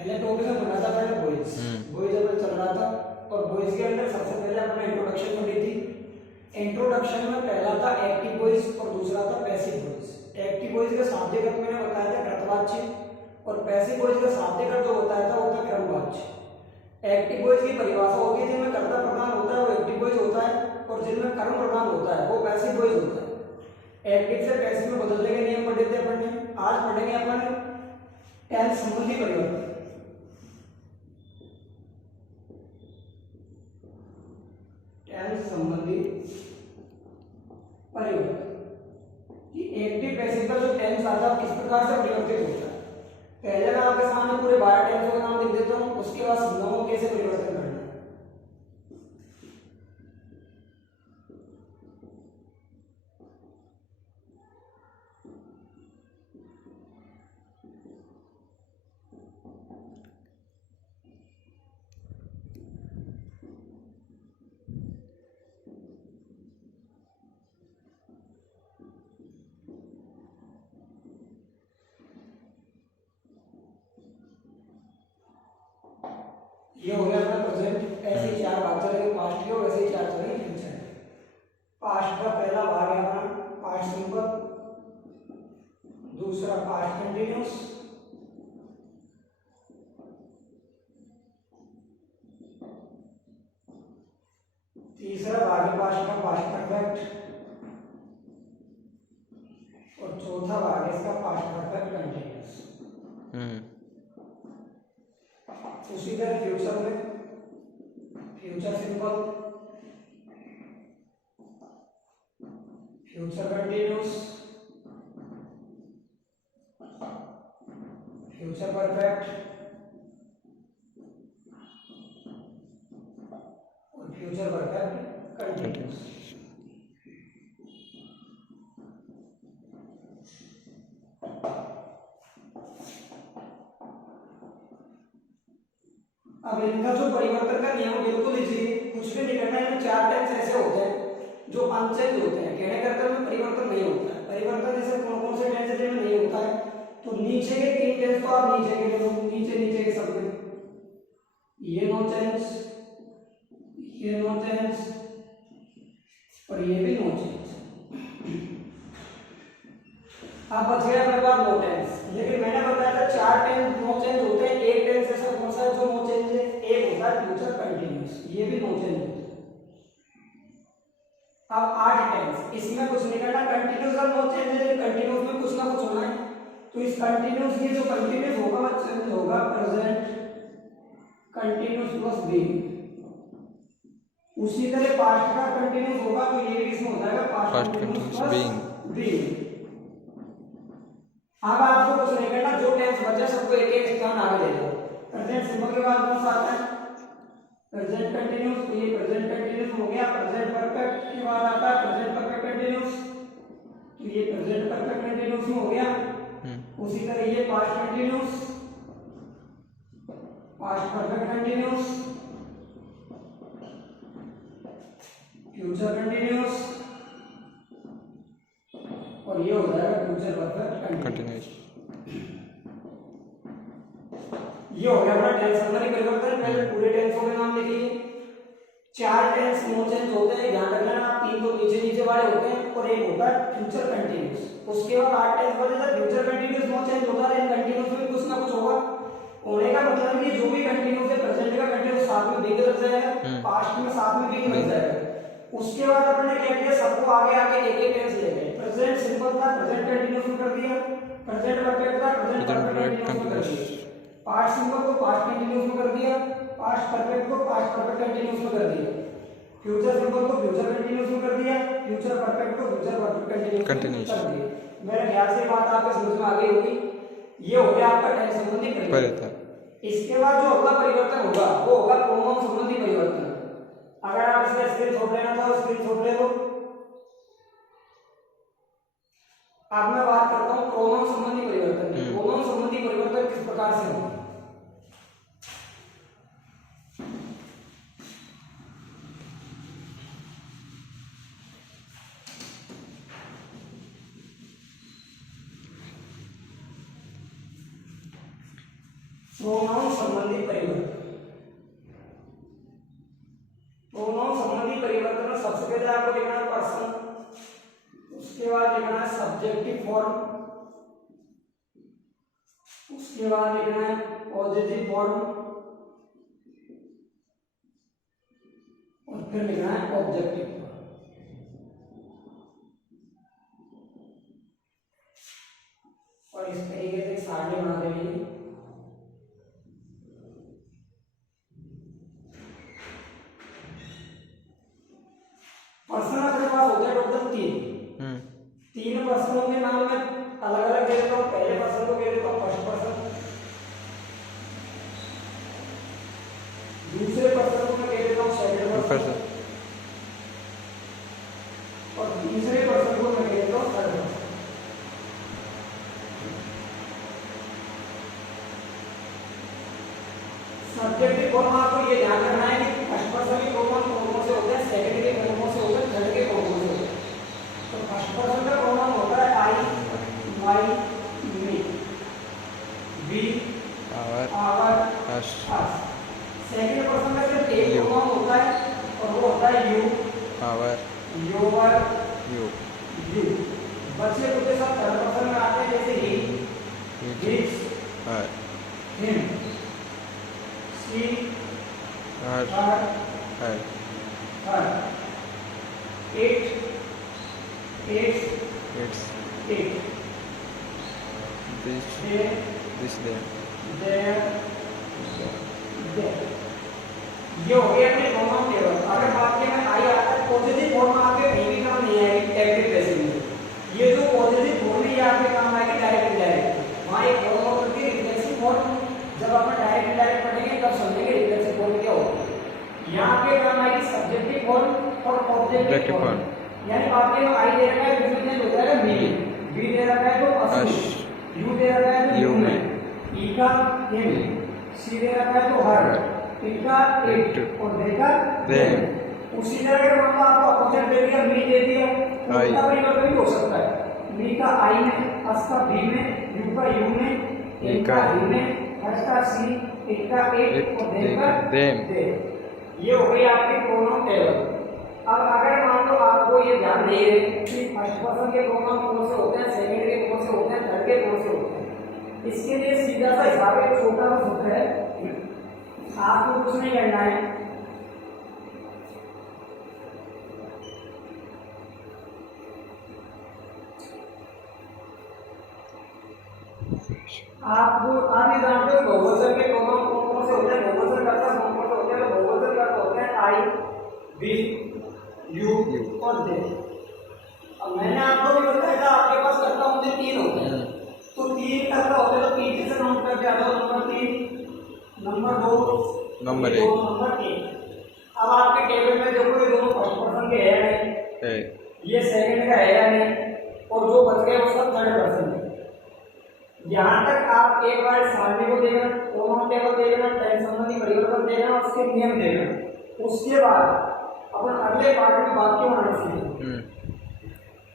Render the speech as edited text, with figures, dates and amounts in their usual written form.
पहले टॉपिक में पढ़ा था पहले वॉइस अपन चल रहा था, और वॉइस के अंदर सबसे पहले अपने इंट्रोडक्शन पढ़ी थी। इंट्रोडक्शन में पहला था एक्टिव वॉइस और दूसरा था पैसिव वॉइस। एक्टिव वॉइस का शाब्दिक अर्थ मैंने बताया था कृतवाच्य, और पैसिव वॉइस का शाब्दिक अर्थ जो बताया था वो था क्रमवाच्य। एक्टिव वॉइस की परिभाषा होती है जिनमें कर्ता प्रधान होता है वो एक्टिव वॉइस होता है, और जिनमें कर्म प्रधान होता है वो पैसिव वॉइस होता है। एक्टिव से पैसिव में बदलने के नियम पढ़े थे अपन ने। आज पढ़ेंगे अपन टेंस संबंधी परिवर्तन। टेंस संबंधी परिवर्तन कि एक्टिव पैसिव का जो टेंस आता है किस प्रकार से परिवर्तित होता है। पहले मैं आपके सामने पूरे 12 टेंसों के नाम लिख देता हूं, उसके बाद समझाऊंगा कैसे परिवर्तन करना है। ये हो गया अपना प्रेजेंट। ऐसे ही चार भाग चलेंगे, पास्ट के और वैसे ही चार चलेंगे फ्यूचर। पास्ट का पहला भाग है अपना पास्ट सिंपल, दूसरा पास्ट कंटिन्यूअस, तीसरा भाग है पास्ट का पास्ट परफेक्ट, और चौथा भाग है इसका पास्ट परफेक्ट कंटिन्यूअस। उसी तरह फ्यूचर में future simple, future continuous, future perfect और फ्यूचर परफेक्ट कंटिन्यूअस। अब इनका जो परिवर्तन का नियम बिल्कुल इजी, कुछ भी नहीं करना है। चार टेंस ऐसे होते हैं जो अनचेंज होते हैं, कहने का मतलब में परिवर्तन नहीं होता है। परिवर्तन जैसे कौन कौन से टेंस में नहीं होता है, तो नीचे के तीन टेंस तो आप नीचे के ले लो, नीचे नीचे के सब में ये नो चेंज, ये नो चेंज और ये भी नो चेंज। अब बच गया मेरे पास नो टेंस, लेकिन मैंने बताया था चार टेंस नो चेंज होते हैं। एक टेंस ऐसा कौन सा है जो नो चेंज है, एक होता है फ्यूचर कंटिन्यूअस, ये भी नो चेंज होता है। अब 8 टेंस, इसमें कुछ नहीं करना, कंटिन्यूअस और नो चेंज है, लेकिन कंटिन्यूअस में कुछ ना कुछ होना है। तो इस कंटिन्यूअस ये जो कंटिन्यूअस होगा वो चेंज होगा प्रेजेंट कंटिन्यूअस प्लस बीइंग। उसी तरह पास्ट का कंटिन्यूअस होगा तो ये भी इसमें हो जाएगा पास्ट कंटिन्यूअस प्लस बीइंग। अब आपको कुछ नहीं करना, जो टेंस बचा सबको एक एक स्थान आगे ले जाओ। प्रेजेंट सिंपल के बाद कौन सा आता है, प्रेजेंट कंटिन्यूअस, तो ये प्रेजेंट कंटिन्यूअस हो गया। प्रेजेंट परफेक्ट के बाद आता है प्रेजेंट परफेक्ट कंटिन्यूअस, तो ये प्रेजेंट परफेक्ट कंटिन्यूअस में हो गया। उसी तरह ये past continuous, past perfect continuous, future continuous, और ये हो जाएगा फ्यूचर परफेक्ट कंटिन्यूअस। ये हो गया अपना टेंस संबंधी परिवर्तन। पहले पूरे टेंसों के नाम लिखिए। चार टेंस नो चेंज होते हैं, ध्यान रखना। तीन तो नीचे नीचे वाले होते हैं और एक होता है फ्यूचर कंटिन्यूअस। उसके बाद 8 टेंस बचे थे, फ्यूचर कंटिन्यूअस नो चेंज होता है, लेकिन कंटिन्यूअस में कुछ ना कुछ होगा। होने का मतलब है कि जो भी कंटिन्यूअस है, प्रेजेंट का कंटिन्यूअस साथ में बीइंग लग जाएगा, पास्ट में साथ में बीइंग लग जाएगा। उसके बाद अपन ने क्या किया, सबको आगे आगे एक एक टेंस ले गए। प्रेजेंट सिंपल था, प्रेजेंट कंटिन्यूअस में कर दिया। प्रेजेंट परफेक्ट था, प्रेजेंट परफेक्ट कंटिन्यूअस में कर दिया। पास्ट सिंपल को पास्ट कंटिन्यूअस में कर दिया, पास्ट परफेक्ट को पास्ट परफेक्ट कंटिन्यूअस में कर दिया। फ्यूचर सिंपल को फ्यूचर कंटिन्यूअस में कर दिया, फ्यूचर परफेक्ट को फ्यूचर परफेक्ट कंटिन्यूअस में कर दिया। मेरे ख्याल से बात आपके समझ में आ गई होगी। ये हो गया आपका टेंस संबंधी परिवर्तन। इसके बाद जो अगला परिवर्तन होगा वो होगा प्रोनाउन संबंधी परिवर्तन। अगर आप इसका स्क्रीनशॉट लेना था तो स्क्रीनशॉट ले लो। अब मैं बात करता हूं प्रोनाउन संबंधी परिवर्तन की। प्रोनाउन संबंधी परिवर्तन किस प्रकार से होगा। प्रोनाउन संबंधी परिवर्तन। प्रोनाउन संबंधी परिवर्तन में सबसे पहले आपको लिखना है पर्सन, उसके बाद लिखना है सब्जेक्टिव फॉर्म, उसके बाद लिखना है पॉजिटिव फॉर्म और फिर लिखना है ऑब्जेक्टिव फॉर्म। और इस तरीके से सारणी बना देंगे। पर्सन अपने पास होते हैं टोटल 3 पर्सनों के नाम में अलग अलग दे देता हूँ। पहले पर्सन को दे देता हूँ फर्स्ट पर्सन, दूसरे पर्सन को मैं दे देता हूँ सेकंड पर्सन और तीसरे पर्सन को मैं दे देता हूँ थर्ड पर्सन। सब्जेक्टिव फॉर्म आपको ये ध्यान रखना है कि फर्स्ट पर्सन के प्रोनाउन कौन से होते हैं, सेकंड के कौन से होते हैं, थर्ड के कौन से होते हैं। तो फर्स्ट पर्सन का प्रोनाउन होता है I, my, me, we, our, us. Second person का सिर्फ एक प्रोनाउन होता है और वो होता है यू, आवर, योर, यू। बच्चे कुछ सब थर्ड पर्सन में आते हैं जैसे he, his, her, him, she, her, it, its, this, there, ये हो गया अपने प्रोनाउन टेबल। अगर वाक्य में आई आता है पॉजिटिव फॉर्म में आपके कहीं भी काम नहीं आएगी एक्टिव पैसिव में। ये जो पॉजिटिव फॉर्म है ये आपके काम आएगी डायरेक्ट इनडायरेक्ट। वहां एक फॉर्म होती है रिफ्लेक्सिव फॉर्म, जब अपन डायरेक्ट इनडायरेक्ट पढ़ेंगे तब समझेंगे रिफ्लेक्सिव फॉर्म क्या होता है। यहां पे काम आएगी सब्जेक्टिव फॉर्म और ऑब्जेक्टिव फॉर्म। यानी वाक्य में आई दे रखा है उसमें चेंज हो जाएगा मी, वी दे रखा है तो अस, यू दे रखा है तो यू में, ई का हिम, सी दे रखा है तो हर, इनका इट और देखा देम। उसी तरह अगर मान लो आपको अपोजिट दे दिया, मी दे दिया तो उसका परिवर्तन भी हो सकता है। मी का आई में, अस का बी में, यू का यू में, इन का ही में, हर का सी, इट का इट और देम का देम। ये हो गई आपकी प्रोनाउन टेबल। अब अगर मान लो आपको ये ध्यान नहीं है कि फर्स्ट पर्सन के प्रोनाउन कौन से होते हैं, सेकंड के कौन से होते हैं, थर्ड के कौन से होते हैं, इसके लिए सीधा सा हिसाब है, छोटा सा सूत्र है, आपको कुछ नहीं करना है। आप आगे जानते हो बहुवचन के प्रोनाउन कौन से होते हैं, बहुवचन कर्ता कौन से होते हैं। तो बहुवचन कर्ता होते हैं आई, वी, यू और दे। अब मैंने आपको भी बताया था आपके पास कर्ता होते 3 होते हैं, तो 3 कर्ता होते हैं तो 3 से काउंट करके आ जाओ। Number 3, number 2, number 1, number 3। अब आपके टेबल में देखो ये दोनों फर्स्ट पर्सन के है नहीं, ये सेकंड का है या नहीं, और जो बच गए वो सब थर्ड पर्सन है। यहाँ तक आप एक बार सारणी को देखना, प्रोनाउन टेबल देखना, टेंस संबंधी परिवर्तन देखना, उसके नियम देखना। उसके बाद अपन अगले पार्ट में वाक्य बनाना सीखेंगे।